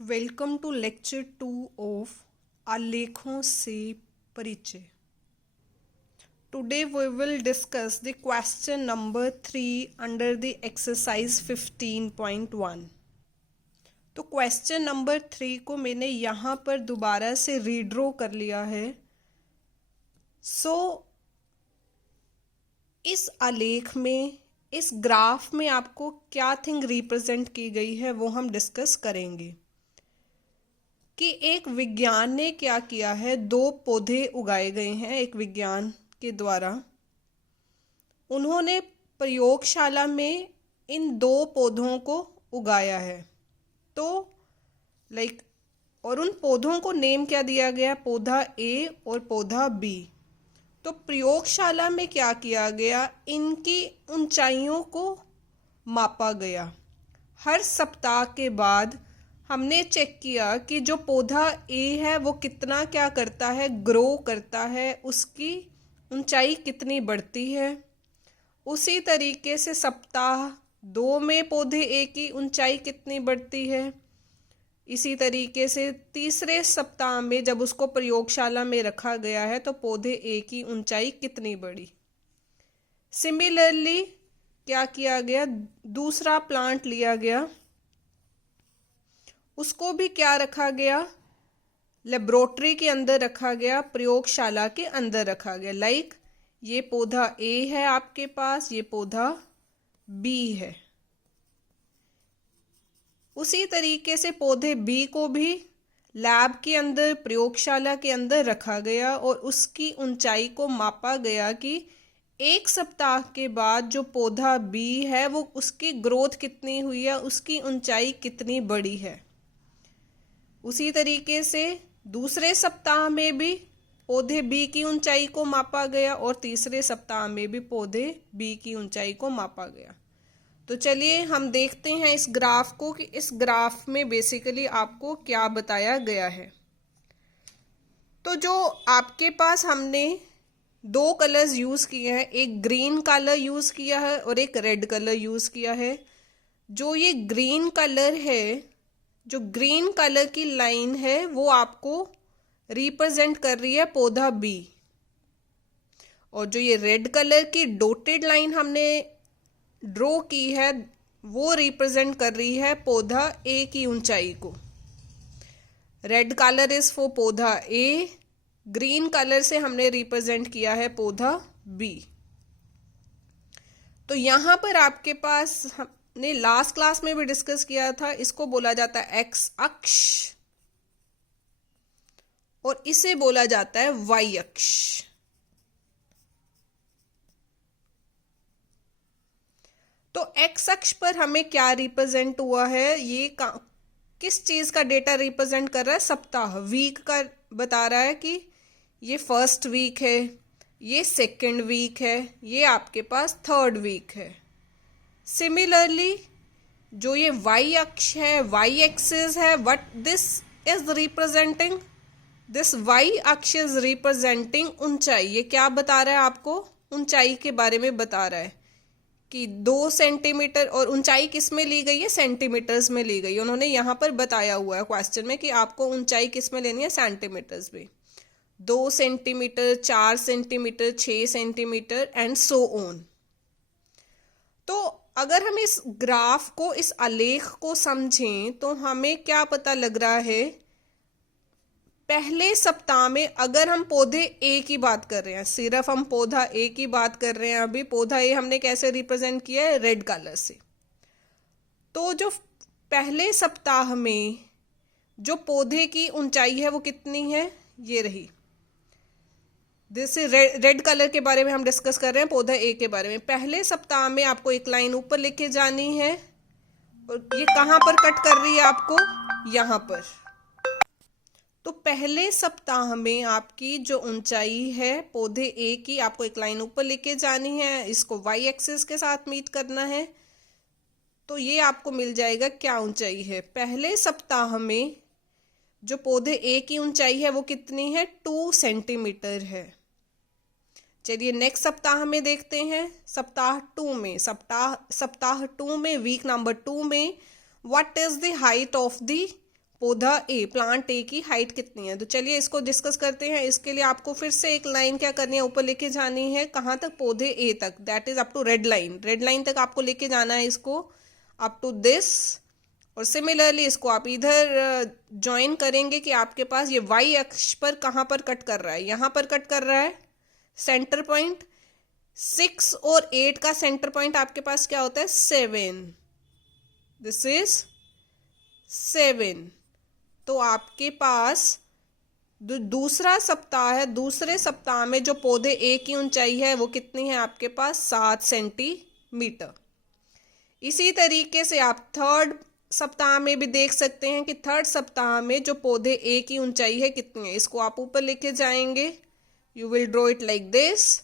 Welcome to lecture 2 of आलेखों से परिचय। Today we will discuss the question number 3 under the exercise 15.1। तो question number 3 को मैंने यहाँ पर दोबारा से रीड्रॉ कर लिया है। इस आलेख में, इस ग्राफ में आपको क्या थिंग रिप्रेजेंट की गई है वो हम डिस्कस करेंगे कि एक विज्ञान ने क्या किया है। 2 पौधे उगाए गए हैं एक विज्ञान के द्वारा। उन्होंने प्रयोगशाला में इन 2 पौधों को उगाया है। तो और उन पौधों को नेम क्या दिया गया, पौधा ए और पौधा बी। तो प्रयोगशाला में क्या किया गया, इनकी ऊंचाइयों को मापा गया। हर सप्ताह के बाद हमने चेक किया कि जो पौधा ए है वो कितना क्या करता है, ग्रो करता है, उसकी ऊंचाई कितनी बढ़ती है। उसी तरीके से सप्ताह 2 में पौधे ए की ऊंचाई कितनी बढ़ती है। इसी तरीके से तीसरे सप्ताह में जब उसको प्रयोगशाला में रखा गया है तो पौधे ए की ऊंचाई कितनी बढ़ी। सिमिलरली क्या किया गया, दूसरा प्लांट लिया गया, उसको भी क्या रखा गया, लेबोरेटरी के अंदर रखा गया, प्रयोगशाला के अंदर रखा गया। ये पौधा ए है आपके पास, ये पौधा बी है। उसी तरीके से पौधे बी को भी लैब के अंदर, प्रयोगशाला के अंदर रखा गया और उसकी ऊंचाई को मापा गया कि 1 सप्ताह के बाद जो पौधा बी है वो उसकी ग्रोथ कितनी हुई है, उसकी ऊंचाई कितनी बड़ी है। उसी तरीके से दूसरे सप्ताह में भी पौधे बी की ऊंचाई को मापा गया और तीसरे सप्ताह में भी पौधे बी की ऊंचाई को मापा गया। तो चलिए हम देखते हैं इस ग्राफ को कि इस ग्राफ में बेसिकली आपको क्या बताया गया है। तो जो आपके पास हमने 2 कलर्स यूज़ किए हैं, एक ग्रीन कलर यूज़ किया है और एक रेड कलर यूज़ किया है। जो ये ग्रीन कलर है, जो ग्रीन कलर की लाइन है वो आपको रिप्रेजेंट कर रही है पौधा बी, और जो ये रेड कलर की डॉटेड लाइन हमने ड्रॉ की है वो रिप्रेजेंट कर रही है पौधा ए की ऊंचाई को। रेड कलर इज फॉर पौधा ए, ग्रीन कलर से हमने रिप्रेजेंट किया है पौधा बी। तो यहाँ पर आपके पास ने लास्ट क्लास में भी डिस्कस किया था, इसको बोला जाता है एक्स अक्ष और इसे बोला जाता है वाई अक्ष। तो एक्स अक्ष पर हमें क्या रिप्रेजेंट हुआ है, ये किस चीज का डेटा रिप्रेजेंट कर रहा है, सप्ताह, वीक का बता रहा है कि ये फर्स्ट वीक है, ये सेकंड वीक है, ये आपके पास थर्ड वीक है। सिमिलरली जो ये वाई अक्ष है, वाई एक्सिस है, what this is representing, this Y अक्ष इज रिप्रेजेंटिंग ऊंचाई। ये क्या बता रहा है आपको, ऊंचाई के बारे में बता रहा है कि 2 सेंटीमीटर, और ऊंचाई किस में ली गई है, सेंटीमीटर्स में ली गई है। उन्होंने यहाँ पर बताया हुआ है क्वेश्चन में कि आपको ऊंचाई किस में लेनी है, सेंटीमीटर्स में। 2 centimetre, 4 centimetre, 6 centimetre and so on. तो अगर हम इस ग्राफ को, इस आलेख को समझें तो हमें क्या पता लग रहा है, पहले सप्ताह में अगर हम पौधे ए की बात कर रहे हैं, सिर्फ हम पौधा ए की बात कर रहे हैं, अभी पौधा ए हमने कैसे रिप्रेजेंट किया है, रेड कलर से। तो जो पहले सप्ताह में जो पौधे की ऊंचाई है वो कितनी है, ये रही। जैसे रेड कलर के बारे में हम डिस्कस कर रहे हैं, पौधा ए के बारे में। पहले सप्ताह में आपको एक लाइन ऊपर लेके जानी है और ये कहाँ पर कट कर रही है आपको, यहाँ पर। तो पहले सप्ताह में आपकी जो ऊंचाई है पौधे ए की, आपको एक लाइन ऊपर लेके जानी है, इसको वाई एक्सिस के साथ मीट करना है। तो ये आपको मिल जाएगा क्या ऊंचाई है। पहले सप्ताह में जो पौधे ए की ऊंचाई है वो कितनी है, 2 सेंटीमीटर है। चलिए नेक्स्ट सप्ताह में देखते हैं, सप्ताह 2 में, सप्ताह 2 में, वीक नंबर 2 में, what is the height of the पौधा ए, प्लांट ए की हाइट कितनी है। तो चलिए इसको डिस्कस करते हैं। इसके लिए आपको फिर से एक लाइन क्या करनी है, ऊपर लेके जानी है। कहाँ तक, पौधे ए तक, that is up to red line. Red line तक आपको लेके जाना है इसको, अप टू दिस। और सिमिलरली इसको आप इधर ज्वाइन करेंगे कि आपके पास ये वाई अक्ष पर कहाँ पर कट कर रहा है, यहाँ पर कट कर रहा है। सेंटर पॉइंट 6 और 8 का सेंटर पॉइंट आपके पास क्या होता है, 7। This is 7। तो आपके पास दूसरा सप्ताह है, दूसरे सप्ताह में जो पौधे ए की ऊंचाई है वो कितनी है आपके पास, 7 सेंटीमीटर। इसी तरीके से आप थर्ड सप्ताह में भी देख सकते हैं कि थर्ड सप्ताह में जो पौधे ए की ऊंचाई है कितनी है। इसको आप ऊपर लेके जाएंगे, you will draw it like this.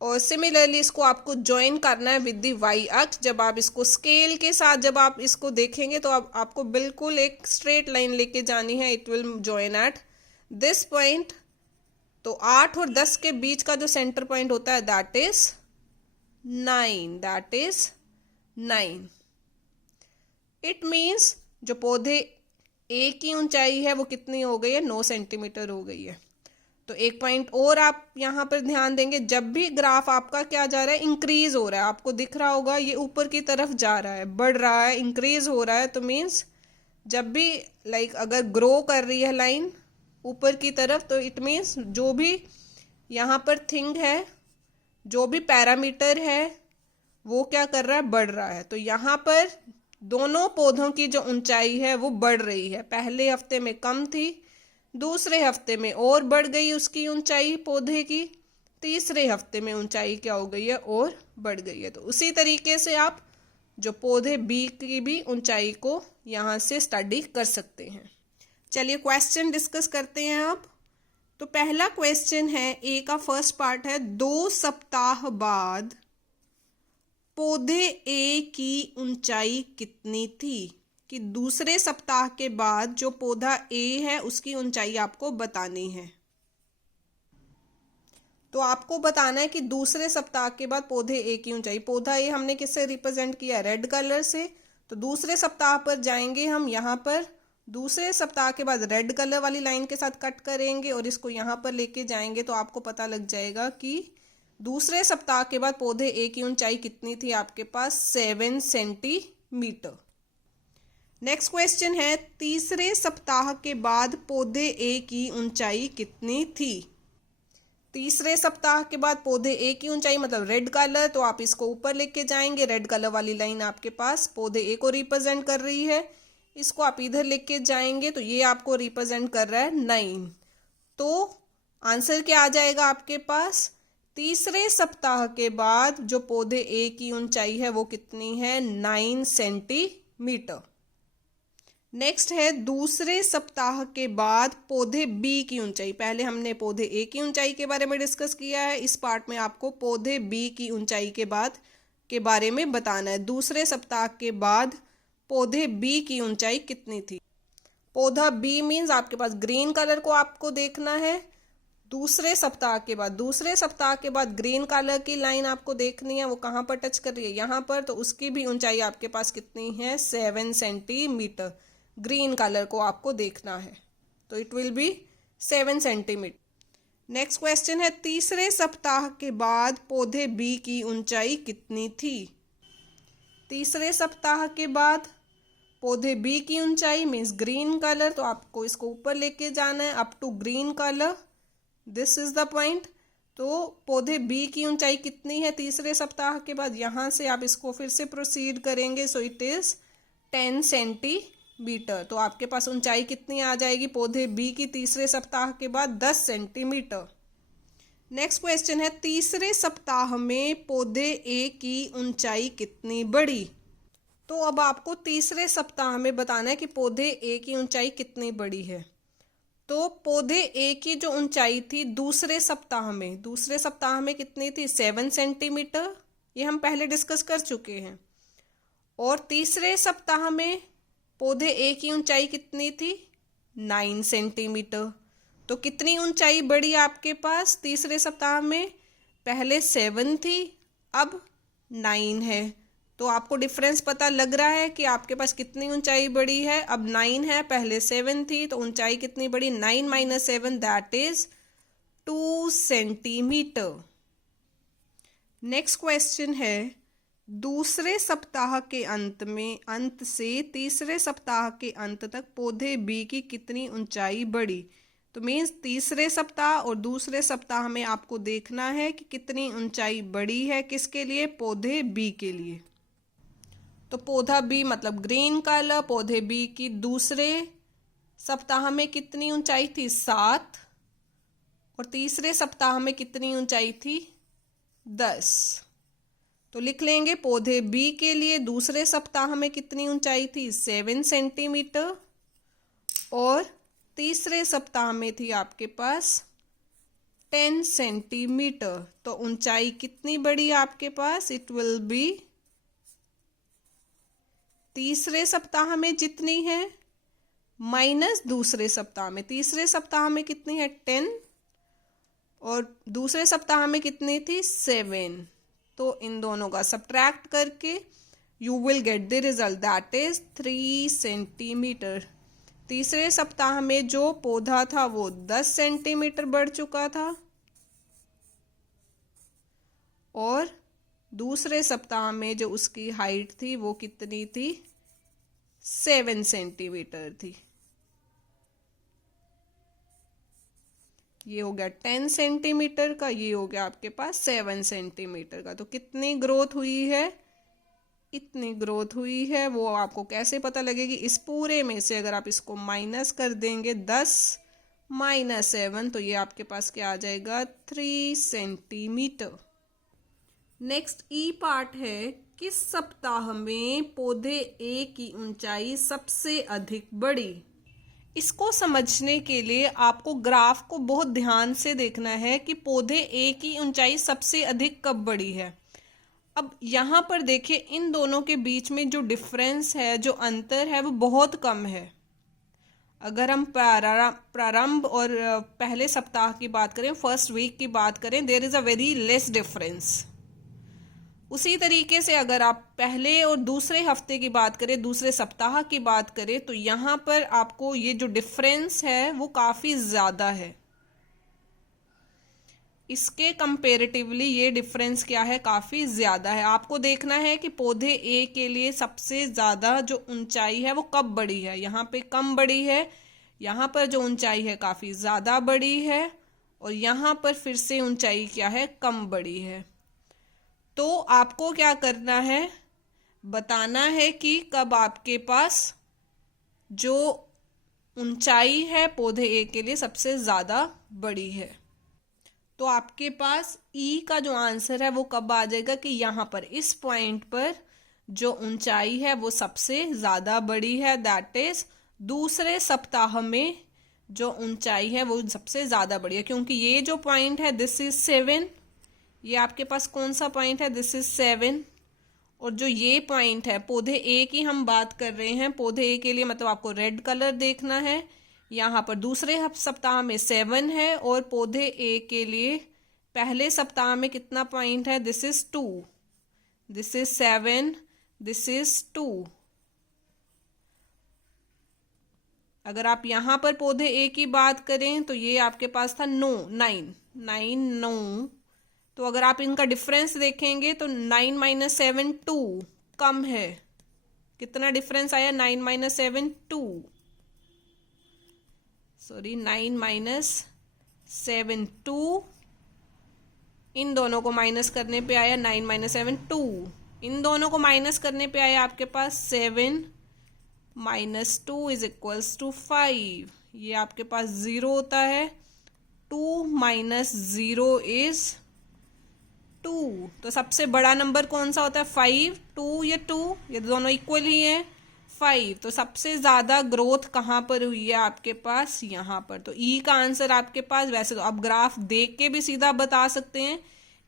और सिमिलरली इसको आपको ज्वाइन करना है विद दी वाई अक्ष। जब आप इसको स्केल के साथ जब आप इसको देखेंगे तो आपको बिल्कुल एक स्ट्रेट लाइन लेके जानी है। It will join at this point. तो 8 और 10 के बीच का जो सेंटर पॉइंट होता है that is 9, that is 9। It means जो पौधे ए की ऊंचाई है वो कितनी हो गई है, 9 सेंटीमीटर हो गई है। तो एक पॉइंट और आप यहाँ पर ध्यान देंगे, जब भी ग्राफ आपका क्या जा रहा है, इंक्रीज हो रहा है, आपको दिख रहा होगा ये ऊपर की तरफ जा रहा है, बढ़ रहा है, इंक्रीज हो रहा है। तो मीन्स जब भी अगर ग्रो कर रही है लाइन ऊपर की तरफ, तो इट मीन्स जो भी यहाँ पर थिंग है, जो भी पैरामीटर है वो क्या कर रहा है, बढ़ रहा है। तो यहाँ पर दोनों पौधों की जो ऊंचाई है वो बढ़ रही है। पहले हफ्ते में कम थी, दूसरे हफ्ते में और बढ़ गई उसकी ऊंचाई पौधे की, तीसरे हफ्ते में ऊंचाई क्या हो गई है, और बढ़ गई है। तो उसी तरीके से आप जो पौधे बी की भी ऊंचाई को यहाँ से स्टडी कर सकते हैं। चलिए क्वेश्चन डिस्कस करते हैं अब। तो पहला क्वेश्चन है, ए का फर्स्ट पार्ट है, 2 सप्ताह बाद पौधे ए की ऊंचाई कितनी थी। कि दूसरे सप्ताह के बाद जो पौधा ए है उसकी ऊंचाई आपको बतानी है। तो आपको बताना है कि दूसरे सप्ताह के बाद पौधे ए की ऊंचाई, पौधा ए हमने किससे रिप्रेजेंट किया, रेड कलर से। तो दूसरे सप्ताह पर जाएंगे हम, यहाँ पर दूसरे सप्ताह के बाद रेड कलर वाली लाइन के साथ कट करेंगे और इसको यहाँ पर लेके जाएंगे। तो आपको पता लग जाएगा कि दूसरे सप्ताह के बाद पौधे ए की ऊंचाई कितनी थी आपके पास, 7 सेंटीमीटर। नेक्स्ट क्वेश्चन है, तीसरे सप्ताह के बाद पौधे ए की ऊंचाई कितनी थी। तीसरे सप्ताह के बाद पौधे ए की ऊंचाई मतलब रेड कलर, तो आप इसको ऊपर लेके जाएंगे। रेड कलर वाली लाइन आपके पास पौधे ए को रिप्रेजेंट कर रही है, इसको आप इधर लेके जाएंगे तो ये आपको रिप्रेजेंट कर रहा है 9। तो आंसर क्या आ जाएगा आपके पास, तीसरे सप्ताह के बाद जो पौधे ए की ऊंचाई है वो कितनी है, 9 सेंटीमीटर। नेक्स्ट है, दूसरे सप्ताह के बाद पौधे बी की ऊंचाई। पहले हमने पौधे ए की ऊंचाई के बारे में डिस्कस किया है, इस पार्ट में आपको पौधे बी की ऊंचाई के बारे में बताना है। दूसरे सप्ताह के बाद पौधे बी की ऊंचाई कितनी थी। पौधा बी मीन्स आपके पास ग्रीन कलर को आपको देखना है। दूसरे सप्ताह के बाद ग्रीन कलर की लाइन आपको देखनी है, वो कहाँ पर टच कर रही है, यहाँ पर। तो उसकी भी ऊंचाई आपके पास कितनी है, 7 सेंटीमीटर। ग्रीन कलर को आपको देखना है, तो it will be 7 centimetre. Next question है, तीसरे सप्ताह के बाद पौधे बी की ऊंचाई कितनी थी। तीसरे सप्ताह के बाद पौधे बी की ऊंचाई मीन्स ग्रीन कलर, तो आपको इसको ऊपर लेके जाना है up to green colour, this is the point. तो पौधे बी की ऊंचाई कितनी है तीसरे सप्ताह के बाद, यहाँ से आप इसको फिर से प्रोसीड करेंगे, सो इट इज 10 सेंटीमीटर। तो आपके पास ऊंचाई कितनी आ जाएगी पौधे बी की तीसरे सप्ताह के बाद, 10 सेंटीमीटर। नेक्स्ट क्वेश्चन है, तीसरे सप्ताह में पौधे ए की ऊंचाई कितनी बढ़ी। तो अब आपको तीसरे सप्ताह में बताना है कि पौधे ए की ऊंचाई कितनी बढ़ी है। तो पौधे ए की जो ऊंचाई थी दूसरे सप्ताह में कितनी थी, 7 सेंटीमीटर, ये हम पहले डिस्कस कर चुके हैं। और तीसरे सप्ताह में पौधे ए की ऊंचाई कितनी थी, 9 सेंटीमीटर। तो कितनी ऊंचाई बढ़ी आपके पास तीसरे सप्ताह में, पहले 7 थी अब 9 है, तो आपको डिफरेंस पता लग रहा है कि आपके पास कितनी ऊंचाई बढ़ी है। अब 9 है, पहले 7 थी, तो ऊंचाई कितनी बढ़ी? 9 - 7 that is 2 centimetre. Next question है, दूसरे सप्ताह के अंत से तीसरे सप्ताह के अंत तक पौधे बी की कितनी ऊंचाई बढ़ी? तो मीन्स तीसरे सप्ताह और दूसरे सप्ताह में आपको देखना है कि कितनी ऊंचाई बढ़ी है, किसके लिए? पौधे बी के लिए। तो पौधा बी मतलब ग्रीन कलर, पौधे बी की दूसरे सप्ताह में कितनी ऊंचाई थी? 7। और तीसरे सप्ताह में कितनी ऊंचाई थी? 10। तो लिख लेंगे पौधे बी के लिए दूसरे सप्ताह में कितनी ऊंचाई थी? 7 सेंटीमीटर। और तीसरे सप्ताह में थी आपके पास 10 सेंटीमीटर। तो ऊंचाई कितनी बढ़ी आपके पास? इट विल बी, तीसरे सप्ताह में जितनी है माइनस दूसरे सप्ताह में। तीसरे सप्ताह में कितनी है? 10। और दूसरे सप्ताह में कितनी थी? 7। तो इन दोनों का सब्ट्रैक्ट करके you will get the result that is 3 centimetre. तीसरे सप्ताह में जो पौधा था वो 10 सेंटीमीटर बढ़ चुका था और दूसरे सप्ताह में जो उसकी हाइट थी वो कितनी थी? 7 सेंटीमीटर थी। ये हो गया 10 सेंटीमीटर का, ये हो गया आपके पास 7 सेंटीमीटर का। तो कितनी ग्रोथ हुई है? इतनी ग्रोथ हुई है। वो आपको कैसे पता लगेगी? इस पूरे में से अगर आप इसको माइनस कर देंगे 10 - 7, तो ये आपके पास क्या आ जाएगा? 3 सेंटीमीटर। नेक्स्ट ई पार्ट है, किस सप्ताह में पौधे ए की ऊंचाई सबसे अधिक बढ़ी? इसको समझने के लिए आपको ग्राफ को बहुत ध्यान से देखना है कि पौधे ए की ऊंचाई सबसे अधिक कब बढ़ी है। अब यहाँ पर देखिए, इन दोनों के बीच में जो डिफरेंस है, जो अंतर है, वो बहुत कम है। अगर हम प्रारंभ और पहले सप्ताह की बात करें, फर्स्ट वीक की बात करें, there is a very less difference. उसी तरीके से अगर आप पहले और दूसरे हफ्ते की बात करें, दूसरे सप्ताह की बात करें, तो यहाँ पर आपको ये जो डिफरेंस है वो काफ़ी ज़्यादा है। इसके कंपेरेटिवली ये डिफरेंस क्या है? काफ़ी ज़्यादा है। आपको देखना है कि पौधे ए के लिए सबसे ज़्यादा जो ऊंचाई है वो कब बढ़ी है। यहाँ पे कम बढ़ी है, यहाँ पर जो ऊंचाई है काफ़ी ज़्यादा बढ़ी है, और यहाँ पर फिर से ऊंचाई क्या है? कम बढ़ी है। तो आपको क्या करना है? बताना है कि कब आपके पास जो ऊंचाई है पौधे ए के लिए सबसे ज़्यादा बड़ी है। तो आपके पास ई का जो आंसर है वो कब आ जाएगा? कि यहाँ पर इस पॉइंट पर जो ऊंचाई है वो सबसे ज़्यादा बड़ी है, दैट इज दूसरे सप्ताह में जो ऊंचाई है वो सबसे ज़्यादा बड़ी है। क्योंकि ये जो पॉइंट है दिस इज 7, ये आपके पास कौन सा पॉइंट है? This is 7। और जो ये पॉइंट है, पौधे ए की हम बात कर रहे हैं, पौधे ए के लिए मतलब आपको रेड कलर देखना है। यहाँ पर दूसरे सप्ताह में 7 है, और पौधे ए के लिए पहले सप्ताह में कितना पॉइंट है? This is 2। This is 7, this is 2। अगर आप यहाँ पर पौधे ए की बात करें तो ये आपके पास था 9। तो अगर आप इनका डिफरेंस देखेंगे तो 9 - 7 2 कम है। कितना डिफरेंस आया? 9 - 7 2। सॉरी, 9 - 7 2। इन दोनों को माइनस करने पे आया 9 - 7 2। इन दोनों को माइनस करने पे आया आपके पास 7 - 2 इज इक्वल्स टू 5। ये आपके पास 0 होता है। 2 - 0 इज 2। तो सबसे बड़ा नंबर कौन सा होता है? 5। 2 या 2, ये दोनों इक्वल ही है। 5। तो सबसे ज़्यादा ग्रोथ कहाँ पर हुई है आपके पास? यहाँ पर। तो ई का आंसर आपके पास, वैसे तो आप ग्राफ देख के भी सीधा बता सकते हैं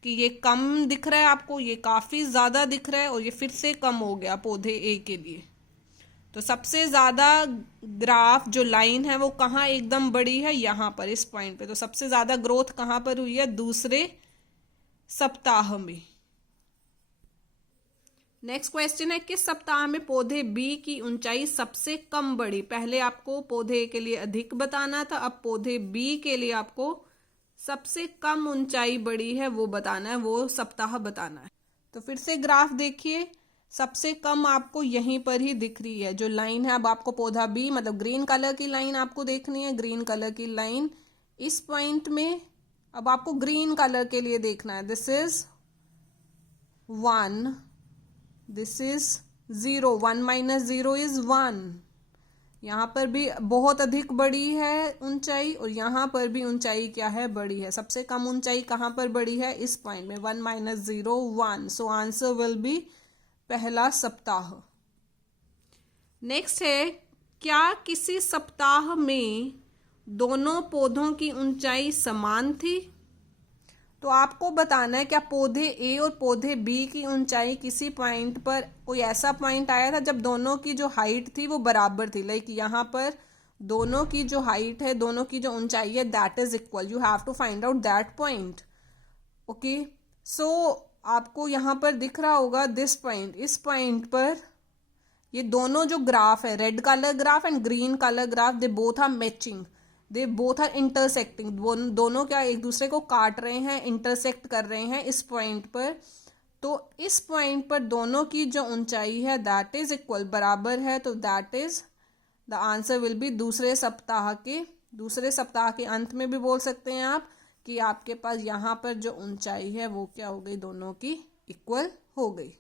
कि ये कम दिख रहा है आपको, ये काफ़ी ज़्यादा दिख रहा है, और ये फिर से कम हो गया पौधे ए के लिए। तो सबसे ज़्यादा ग्राफ जो लाइन है वो कहाँ एकदम बड़ी है? यहाँ पर, इस पॉइंट पे। तो सबसे ज़्यादा ग्रोथ कहाँ पर हुई है? दूसरे सप्ताह में। नेक्स्ट क्वेश्चन है, किस सप्ताह में पौधे बी की ऊंचाई सबसे कम बढ़ी? पहले आपको पौधे के लिए अधिक बताना था, अब पौधे बी के लिए आपको सबसे कम ऊंचाई बढ़ी है वो बताना है, वो सप्ताह बताना है। तो फिर से ग्राफ देखिए, सबसे कम आपको यहीं पर ही दिख रही है जो लाइन है। अब आपको पौधा बी मतलब ग्रीन कलर की लाइन आपको देखनी है, ग्रीन कलर की लाइन इस पॉइंट में। अब आपको ग्रीन कलर के लिए देखना है, this is 1, this is 0, 1 minus 0 is 1। यहाँ पर भी बहुत अधिक बड़ी है ऊंचाई और यहाँ पर भी ऊंचाई क्या है, बड़ी है। सबसे कम ऊंचाई कहाँ पर बड़ी है, इस पॉइंट में, 1 minus 0 1। So answer will be पहला सप्ताह। नेक्स्ट है, क्या किसी सप्ताह में दोनों पौधों की ऊंचाई समान थी? तो आपको बताना है क्या पौधे ए और पौधे बी की ऊंचाई किसी पॉइंट पर, कोई ऐसा पॉइंट आया था जब दोनों की जो हाइट थी वो बराबर थी। लाइक यहाँ पर दोनों की जो हाइट है, दोनों की जो ऊंचाई है, that is equal. You have to find out that point. Okay, so आपको यहाँ पर दिख रहा होगा दिस पॉइंट, इस पॉइंट पर ये दोनों जो ग्राफ है, red colour graph and green colour graph, they both are matching, they both are intersecting. दोनों क्या एक दूसरे को काट रहे हैं, इंटरसेक्ट कर रहे हैं इस पॉइंट पर। तो इस पॉइंट पर दोनों की जो ऊंचाई है दैट इज इक्वल, बराबर है। तो that is the answer will be दूसरे सप्ताह के अंत में भी बोल सकते हैं आप कि आपके पास यहाँ पर जो ऊंचाई है वो क्या हो गई, दोनों की इक्वल हो गई।